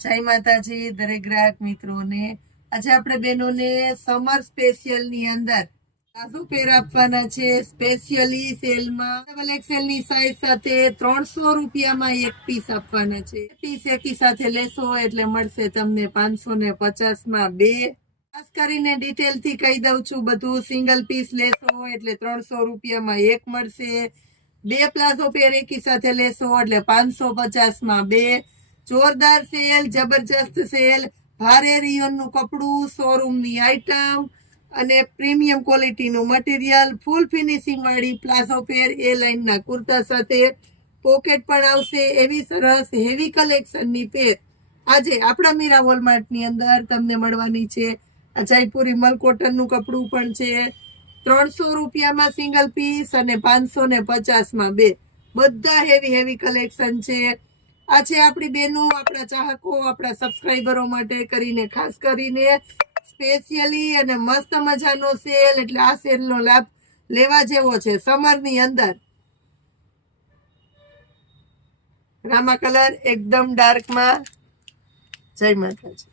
જય માતાજી દરેક ગ્રાહક મિત્રોને। આજે આપણે બહેનોને સમર સ્પેશિયલ ની અંદર પ્લાઝો પેર આપવાના છે। સ્પેશિયલી સેલમાં ડબલ એક્સેલ ની સાઈઝ સાથે 300 રૂપિયામાં એક પીસ આપવાના છે। પીસ એકી સાથે લેશો એટલે મળશે તમને 550 માં બે। ખાસ કરીને ડિટેલ થી કહી દઉં છું બધું। સિંગલ પીસ લેશો એટલે 300 રૂપિયામાં એક મળશે। બે પ્લાઝો પેર એકી સાથે લેશો એટલે 550 માં બે। જોરદાર સેલ, જબરજસ્ત સેલ, ભારે રિયોનનું કપડું, શોરૂમની આઈટમ અને પ્રીમિયમ ક્વોલિટીનું મટીરિયલ, ફૂલ ફિનિશિંગ વાળી પ્લાઝો પેર એ લાઈનના કુર્તા સાથે પોકેટ પણ આવશે। એવી સરસ હેવી કલેક્શનની પેર આજે આપણા મીરા વોલમાર્ટની અંદર તમને મળવાની છે। આ જયપુરી મલ કોટનનું કપડું પણ છે। 300 રૂપિયામાં સિંગલ પીસ અને 550 માં બે। બધા હેવી કલેક્શન છે। આ છે આપણી બહેનો, આપણા ચાહકો, આપણા સબસ્ક્રાઈબરો માટે કરીને ખાસ કરીને સ્પેશિયલી અને મસ્ત મજાનો સેલ। એટલે આ સેલનો લાભ લેવા જેવો છે સમરની અંદર। રામા કલર એકદમ ડાર્કમાં। જય માતાજી।